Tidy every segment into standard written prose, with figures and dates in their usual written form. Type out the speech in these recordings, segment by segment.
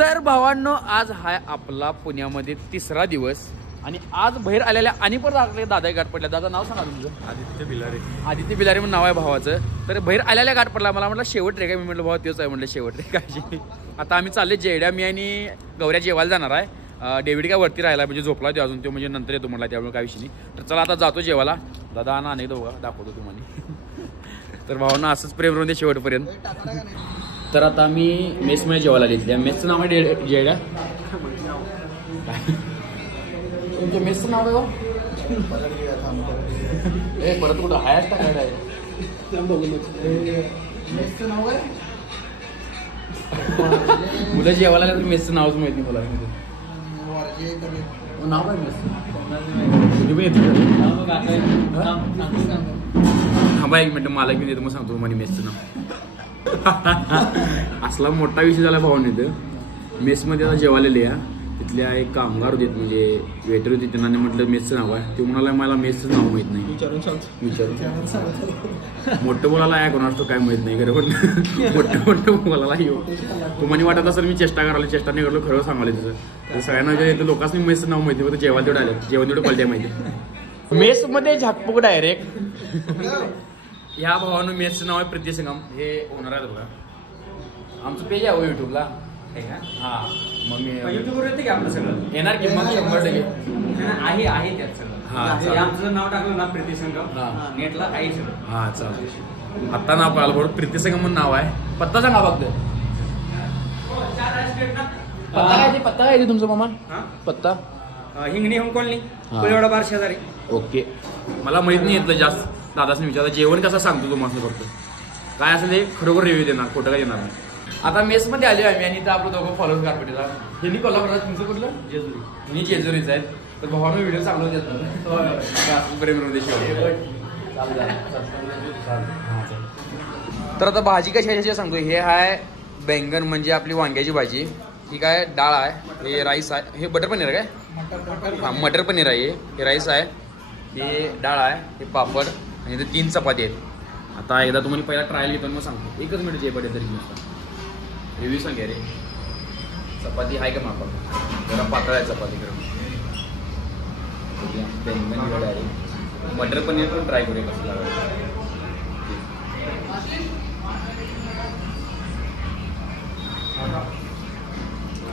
तर भावांनो, आज हा आपला पुण्यामध्ये 3रा दिवस आणि आज बाहेर आलेल्या आणि परत आपले दादा गाठ पडल्या. दादा नाव सांगा तुमचं? आदित्य बिलारे. आदित्य बिलारे म्हणून नाव आहे भावाचं. तर बाहेर आलेल्या गाठ पडला. मला म्हटलं शेवट रे काय? मी म्हटलं भावा तेच आहे. म्हटलं शेवट रे काय? आता आम्ही चालले जेड्या, मी आणि गौऱ्या जेवायला जाणार आहे. डेव्हिड काय वरती राहिला म्हणजे झोपला ते अजून, तो म्हणजे नंतर येतो म्हटला, त्यामुळे काय विषय नाही. तर चला आता जातो जेवायला. दादा आणा नाही दोघा दाखवतो तुम्हाला. तर भावांना असंच प्रेम राहून दे शेवटपर्यंत. तर आता आम्ही मेसमध्ये जेवायला घेतल्या. मेसचं नाव आहे जेड्या. तुमच्या मेसचं नाव आहे ए परत कुठं हायच टाकायला आहे. मेसचं नाव आहे मुलं जेवायला लागलं. मेसचं नावच माहित नाही मला. नाव काय मेसचं? थांबा एक मिनिट, मला घेऊन येतो मग सांगतो तुम्हाला मेसचं नाव. असला मोठा विषय झाला भाऊन इथं. मेसमध्ये आता जेवायला या तिथल्या एक कामगार होते, म्हणजे वेटर होते. त्यांना म्हटलं मेसचं नाव आहे. ते म्हणाला मला मेसचं नाव माहित नाही. विचारून मोठं बोलायला आहे कोणास काय माहित नाही खरं, पण मोठं बोलायला येऊ तुम्हाला वाटत असेल मी चेष्टा करायला. चेष्टा नाही करलो, खरं सांगायला तिथं. सगळ्यांना लोकांनी मेसचं नाव माहिती, फक्त जेवण तेवढं आलं. जेवण तेवढं पलट्या माहिती. मेसमध्ये झाकपूक डायरेक्ट. ह्या भावानं मेसचं नाव आहे प्रीती संगम. हे होणार आहे बघा. आमचं पेज आहे युट्यूबला. हा मग मी युट्यूबवर येते की आपलं सगळं येणार की मग 100% आहे त्यात सगळं. आमचं नाव टाकलं ना प्रीती संगम नेटला आहे सगळं. हा चालतं. आता नाव पाहिलं बरोबर प्रीती संगम म्हणून नाव आहे. पत्ता सांगा फक्त. पत्ता काय तुमचा मामा? पत्ता हिंगणी होम कॉलनी कोळेवाडा बार शेजारी. ओके. मला माहित नाही येतलं जास्त. दादाच विचारता जेवण कसं सांगतो तुम्हाला फक्त. काय असेल ते खरोखर रिव्ह्यू देणार, खोटं काय देणार नाही. आता मेसमध्ये आले आम्ही आणि इथं आपलं दोघं फॉलोअर्स गारपेटीला. हे कोल्हापुरात. तुमचं कुठलं? जेजुरी. मी जेजुरीचं आहे. तर भावानं व्हिडिओ चांगला देतो प्रेम. तर आता भाजी कशाची सांगतो. हे आहे बैंगन, म्हणजे आपली वांग्याची भाजी. ठीक आहे. डाळ आहे. हे राईस आहे. हे बटर पनीर आहे काय? हां मटर पनीर आहे. हे राईस आहे. हे डाळ आहे. हे पापड आणि इथे 3 चपाती आहेत. आता एकदा तुम्हाला पहिला ट्रायल घेतो मग सांगतो. एकच मिनिट जे पडेल तरी रिव्ह्यू सांगा रे. चपाती आहे का मापा? जरा पातळ आहे चपाती. बैंगन आहे. मटर पनीर पण ट्राय करूया कसं लागेल.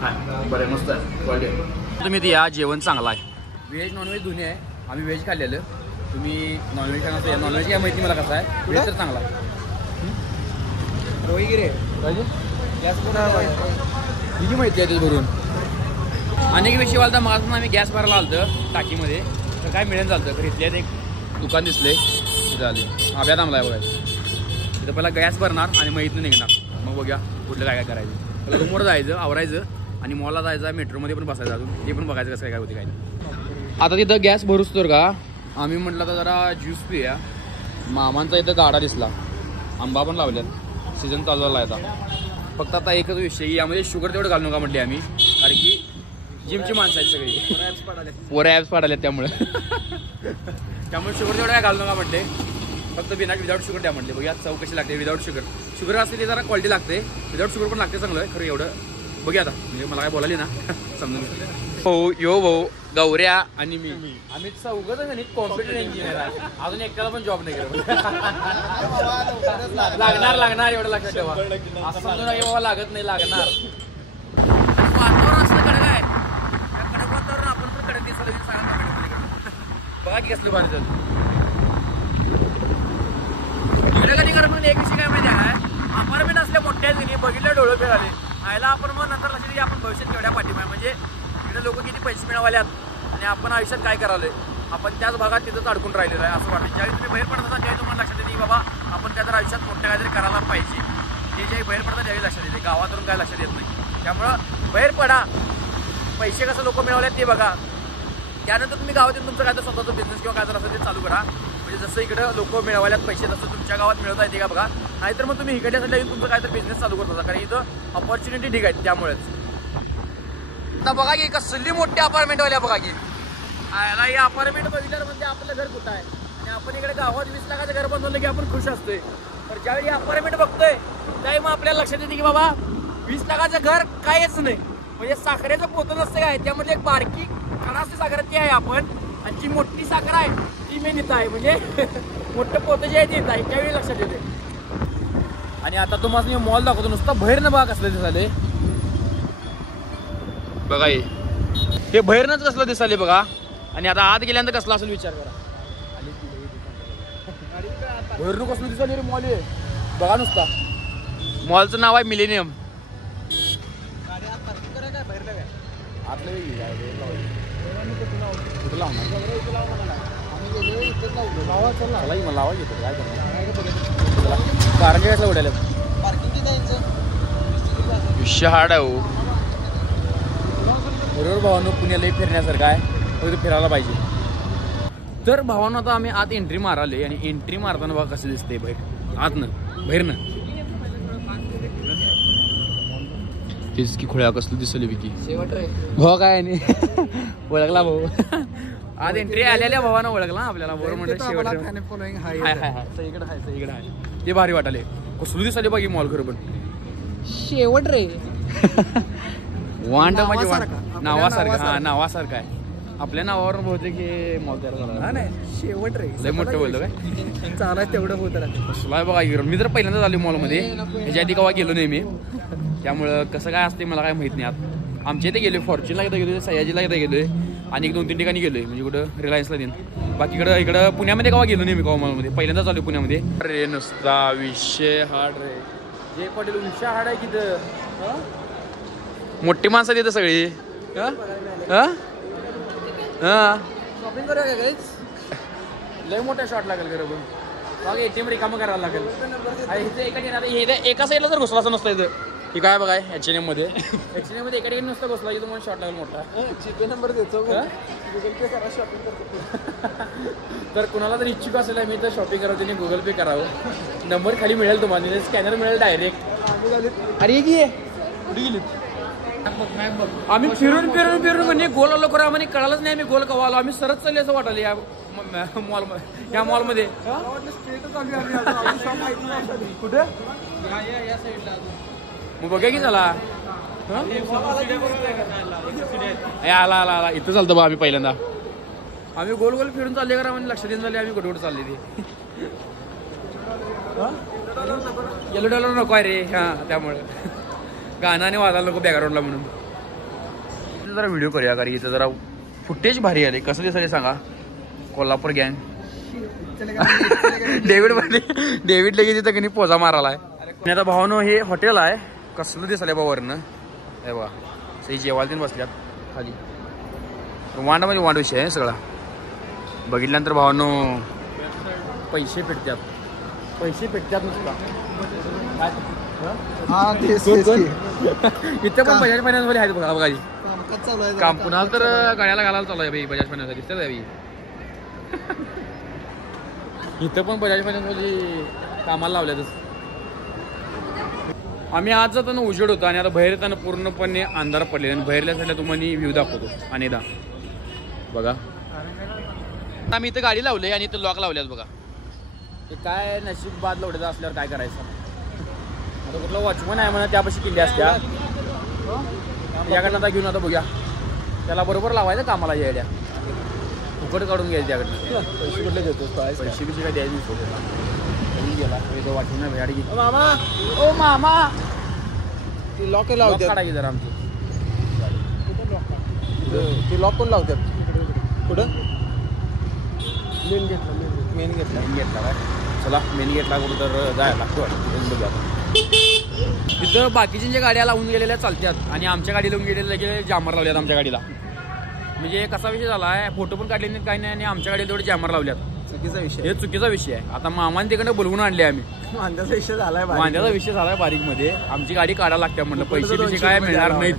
हां बरं मस्त आहे. क्वालिटी. तुम्ही ते या जेवण चांगलं आहे. व्हेज नॉनव्हेज दोन्ही आहे. आम्ही व्हेज खाल्लेलं. तुम्ही नॉनव्हेज खाणार. नॉनव्हेज काय माहिती मला कसं आहे. व्हेज तर चांगला आहे. रोहिगिरे गॅस किती माहिती आहे ते भरून. अनेक विषय वालता. मग आम्ही गॅस भरायला आलतं टाकीमध्ये. तर काय मिळेल चालतं. तर इथल्यात एक दुकान दिसले. तिथं आले. आभ्या थांबला आहे बघायचं. तिथं पहिला गॅस भरणार आणि मग इथून निघणार. मग बघूया कुठलं काय काय करायचं. पहिला रूमवर जायचं, आवरायचं आणि मॉलला जायचं. मेट्रोमध्ये पण बसायचं अजून. ते पण बघायचं कसं काय होते काय नाही. आता तिथं गॅस भरूच तर का आम्ही म्हटलं तर जरा ज्यूस पिऊया. मामांचा इथं गाडा दिसला. आंबा पण लावल्यात. सीझन चालू झाला आहे आता. फक्त आता एकच विषय, यामध्ये शुगर तेवढं घालू नका म्हटले आम्ही. कारण की जिमची माणसं आहेत सगळी. पोरं ॲप्स पाडाल्यात त्यामुळे शुगर तेवढं काय घालू नका म्हटले. फक्त विदाउट शुगर द्या म्हटले. बघा चव कशी लागते विदाउट शुगर. शुगर असते ते जरा क्वालिटी लागते. विदाउट शुगर पण लागते चांगलं आहे खरं. एवढं बघूया आता. म्हणजे मला काय बोलाली ना समजून. हो यो भाऊ गौऱ्या आणि मी आम्ही चौघच नाही कॉम्प्युटर इंजिनियर आहे. अजून एकट्याला पण जॉब नाही करत. लागणार एवढं लक्षात ठेवा. असं समजून नाही बाबा लागत नाही. लागणार. वातावरण असलं कडक आहे. कडक वातावरण आपण पण कडक दिसलं. बघा की कसली पाणी चालू. कधी करत म्हणून एक विषय काय माहिती आहे. अपार्टमेंट असल्या मोठ्या बघितल्या डोळं फिराले आयला. आपण मग नंतर लक्षात येईल आपण भविष्यात केवढ्या पाठिंबा आहे. म्हणजे इकडे लोक किती पैसे मिळवाल्यात आणि आपण आयुष्यात काय करायला. आपण त्याच भागात तिथंच अडकून राहिलेलं आहे असं वाटतं. ज्यावेळी तुम्ही बाहेर पडता त्यावेळी तुम्हाला लक्षात येते की बाबा आपण काय तर आयुष्यात मोठ्या काहीतरी करायला पाहिजे. ते ज्यावेळी बाहेर पडतात त्यावेळी लक्षात येते. गावातून काय लक्षात येत नाही. त्यामुळं बाहेर पडा. पैसे कसं लोक मिळवल्यात ते बघा. त्यानंतर तुम्ही गावातून तुमचं काय तर स्वतःचं बिझनेस किंवा काय तर असं ते चालू करा. म्हणजे जसं इकडं लोक मिळवाल्यात पैसे तसं तुमच्या गावात मिळवता येते का बघा. नाहीतर मग तुम्ही इकडे साठी तुमचं काय तर बिझनेस चालू करत होता. कारण इथं ऑपॉर्च्युनिटी ठीक आहे. त्यामुळेच आता बघा की कसली मोठी अपार्टमेंटवाल्या बघा की आयला. या अपार्टमेंट बघितल्यावर म्हणजे आपलं घर कुठं आहे. आणि आपण इकडे गावात 20 लाखाचं घर बनवलं की आपण खुश असतोय. तर ज्यावेळी अपार्टमेंट बघतोय त्यावेळी मग आपल्याला लक्षात येते की बाबा 20 लाखाचं घर कायच नाही. म्हणजे साखरेचं पोतं नसतं काय, त्यामध्ये एक बारकी खराची साखर ती आहे आपण, आणि जी मोठी साखर आहे ती मेन इथं आहे. म्हणजे मोठं पोतं जे आहे ते इथं आहे, त्यावेळी लक्षात येते. आणि आता तुम्हाला मी मॉल दाखवतो, नुसतं बाहेरनं बघा कसलं दिसाले बघा. हे बाहेरनंच कसलं दिसाले बघा. आणि आता आत गेल्यानंतर कसला असेल विचार करा. बाहेरनं कसलं दिसाले रे मॉल आहे बघा नुसता. मॉलचं नाव आहे मिलेनियम. विषय हार्ड आहे हो. बरोबर भावानं, पुण्याला फिरण्यासारखं आहे, फक्त फिरायला पाहिजे. तर भावानं आता आम्ही आत एंट्री माराले, आणि एंट्री मारताना बघा कसं दिसते बाहेर आतनं बाहेरनं. तेच की खोळ्या कसलं दिसले विकी भाऊ काय नाही ओळखला भाऊ. आज एंट्री आलेल्या भावानं ओळखला आपल्याला. बरोबर म्हणतो शेवट इकडे आहे ते भारी वाटाले. कसलं दिसले बाकी मॉल खरं पण शेवट रे. वांड म्हणजे नावासारखं. हा नावासारखं आहे. आपल्या नावावर बहुतेक हे मॉल तयार झाला. नाही शेवट रे, लय मोठं बोलतो काय चालाय तेवढं होत राहते. कसला बघा गिरण. मी तर पहिल्यांदाच आलो मॉलमध्ये, ह्याच्या आधी केव्हा गेलो नाही मी, त्यामुळं कसं काय असते मला काय माहित नाही. आत आमच्या इथे गेलो, फॉर्च्यूनला इथं गेलोय, सयाजीला इथं गेलोय, आणि 1-2-3 ठिकाणी गेलोय, म्हणजे कुठं रिलायन्सला देईन. बाकी इकडं पुण्यामध्ये केव्हा गेलो नाही मी केव्हा मॉलमध्ये, पहिल्यांदाच आलो पुण्यामध्ये. अरे नुसता विषय हार्ड रे. जे पटेल विषय हार्ड आहे तिथं. मोठी माणसं तिथं सगळी. शॉपिंग करूया काय? लय मोठा शॉट लागेल खरं पण. मग ATM रिकामं करायला लागेल. एका साईडला जर घुसला असं नसतं इथं. ही काय बघाय H&M मध्ये एका ठिकाणी नुसतं घुसला की तुम्हाला शॉट लागेल मोठा. GPay नंबर देतो, गुगल पे करा, शॉपिंग करतो. तर कुणाला जर इच्छुक असेल मी तर शॉपिंग करावं, त्याने गुगल पे करावं. नंबर खाली मिळेल तुम्हाला, स्कॅनर मिळेल डायरेक्ट. अरे की कुठे गेली? आम्ही फिरून म्हणजे गोल आलो खरं आम्हाला कळालंच नाही आम्ही गोल कवा आलो. आम्ही सरच चालले असं वाटलं या मॉलमध्ये. कुठे मग बघा की झाला आला इथं चालतं बा. आम्ही पहिल्यांदा आम्ही गोल फिरून चालले करा म्हणजे लक्षात येऊन झाले आम्ही कुठे चालले ते. येलो डॉलर नको आहे रे. हा त्यामुळे गाण्याने वाजायला नको बॅकग्राऊंडला म्हणून. जरा व्हिडिओ करूया कारण इथं जरा फुटेज भारी आले. कसं दिसायला सांगा. कोल्हापूर गँग डेव्हिड लगेच तिथं कधी पोजा मारायला आहे. आणि आता भावानं हे हॉटेल आहे. कसलं दिसायला बावरनं हे बघा. सही जेवायला तीन बसल्यात खाली. वांड म्हणजे वांड विषय आहे सगळा. बघितल्यानंतर भावानं पैसे भेटतात नुसता. इथं पण बजाज फायनान्स वाले आहेत बघा. बघा काम पुन्हा तर गाड्याला घालायला चालू आहे भाई. बजाज फायनान्स दिसतात आहे इथं पण बजाज फायनान्स वाली कामाला लावल्यातच. आम्ही आज जाताना उजेड होता आणि आता बाहेर येताना पूर्णपणे अंधार पडलेला. आणि बाहेरल्या साईडला तुम्हाला व्ह्यू दाखवतो अनेकदा बघा. आम्ही इथं गाडी लावली आणि इथं लॉक लावल्यात बघा. ते काय नशीब बाद लावल्याचं असल्यावर काय करायचं. आता कुठला वॉचमन आहे म्हणा त्यापाशी किल्ली असत्या. याकडनं आता घेऊन आता बघूया. त्याला बरोबर लावायचं कामाला यायला. फुकट काढून घ्यायचं त्याकडनं. पैसे कुठले देतो पैसे बिशे काय द्यायची गेला वॉचमन भेट घे. ओ मामा ती लॉक लावते काढा की जरा आमची. ती लॉक कोण लावतात कुठं? मेन घेतला काय. चला मेन गेटला कुठं तर जायला लागतो. तिथं बाकीच्या ज्या गाड्या लावून गेलेल्या चालतात आणि आमच्या गाडी लावून गेलेल्या जामर लावल्यात आमच्या गाडीला. म्हणजे कसा विषय झाला आहे. फोटो पण काढले नाहीत काही नाही आणि आमच्या गाडीला तेवढे जामर लावल्यात. चुकीचा विषय हे चुकीचा विषय आहे. आता मामाने तिकडे बोलवून आणले आम्ही. वांद्याचा विषय झालाय बारीक मध्ये. आमची गाडी काढायला लागते म्हणलं. पैसे बिशे काय मिळणार नाहीत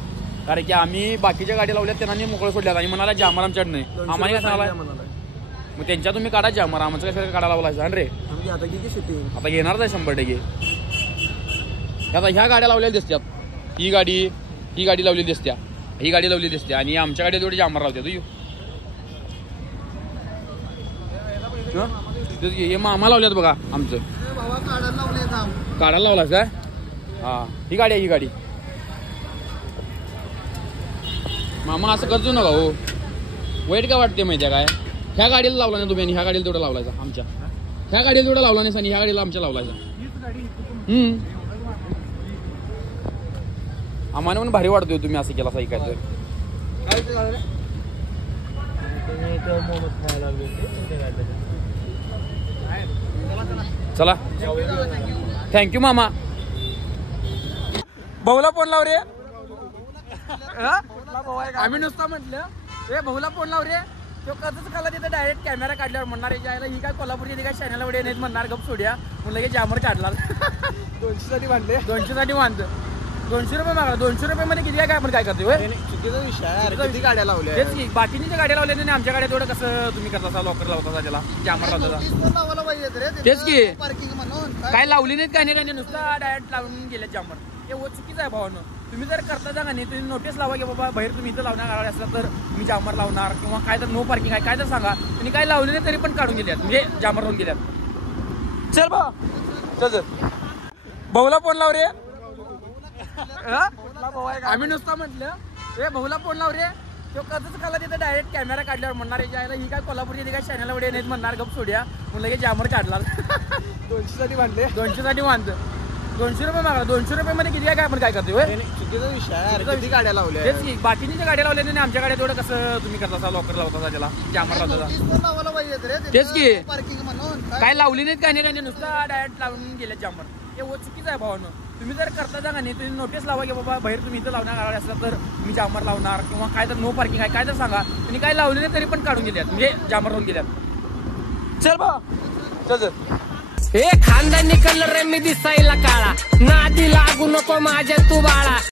कारण की आम्ही बाकीच्या गाड्या लावल्यात त्यांना मोकळं सोडल्यात आणि म्हणाला जामर आमच्याकडे नाही. आम्हाला काय सांगायला मग त्यांच्या तुम्ही काढा जामर. आमचं काय काढायला लावायचं रे. आता घेणारच आहे 100%. आता ह्या गाड्या लावलेल्या दिसतात. ही गाडी लावलेली दिसत्या. ही गाडी लावलेली दिसते आणि आमच्या गाडी थोडी जामर लावते. तू हे मामा लावल्यात बघा आमचं. काढायला लावलास काय? हा ही गाडी आहे. ही गाडी मामा असं करतो नका हो, वाईट काय वाटते माहिती आहे काय? ह्या गाडीला लावला नाही तुम्ही आणि ह्या गाडीला तेवढा लावलायचा आमच्या, ह्या गाडीला तेवढा लावला नाही आणि ह्या गाडीला आमच्या लावलायचा. आम्हाला पण भारी वाटतोय तुम्ही असं केला काय तर. चला थँक्यू मामा. भाऊला फोन लाव रे. आम्ही नुसतं म्हटलं ए भाऊला फोन लाव रे. तो कसंच खाला तिथं डायरेक्ट कॅमेरा काढल्यावर म्हणणार यायला ही काय कोल्हापूरची काय चॅनल वडे नाहीत म्हणणार गप सोड्या म्हणलं की जामर काढला. 200 साठी मानले, 200 साठी मानतं. 200 रुपये मागा. 200 रुपये मध्ये किती काय आपण काय करतोय? चुकीचा विषय आहे. किती गाड्या लावल्या तेच की, बाकीच्या गाड्या लावल्या नाही आमच्या गाड्या तेवढं कसं तुम्ही करता लॉकर लावता त्याला जामर लावता. तेच की काय लावली नाहीत काय नाही नुसतं डायरेक्ट लावून गेले जामर. हे चुकीचं आहे भावानं. तुम्ही जर करता जा का नाही तुम्ही नोटीस लावा की बाबा बाहेर तुम्ही इथं लावणार गाडी असला तर मी जामर लावणार किंवा काय तर नो पार्किंग आहे काय तर सांगा. आणि काय लावले नाही तरी पण काढून गेल्यात म्हणजे जामर लावून गेल्यात. चल बा चल भाऊला फोन लाव रे. आम्ही नुसतं म्हटलं ए भाऊला फोन लाव रे. तो कसंच खाला तिथं डायरेक्ट कॅमेरा काढल्यावर म्हणणार यायला ही काय कोल्हापूरची काय चॅनल वडे नाहीत म्हणणार गप सोड्या म्हणलं की जामर काढला. 200 साठी मानले, 200 साठी मानतं. 200 रुपये मागा. 200 रुपये मध्ये किती काय आपण काय करतोय? चुकीचा विषय आहे. किती गाड्या लावल्या तेच की, बाकीच्या गाड्या लावल्या नाही आमच्या गाड्या तेवढं कसं तुम्ही करता लॉकर लावता त्याला जामर लावता. तेच की काय लावली नाहीत काय नाही नुसतं डायरेक्ट लावून गेले जामर. हे चुकीचं आहे भावानं. तुम्ही जर करता जा का नाही तुम्ही नोटीस लावा की बाबा बाहेर तुम्ही इथं लावणार गाडी असला तर मी जामर लावणार किंवा काय तर नो पार्किंग आहे काय तर सांगा. आणि काय लावले नाही तरी पण काढून गेल्यात म्हणजे जामर लावून गेल्यात. चल बा चल हे खानदानी कलर मी दिसायला काळा, नादी लागू नको माझ्या तू बाळा.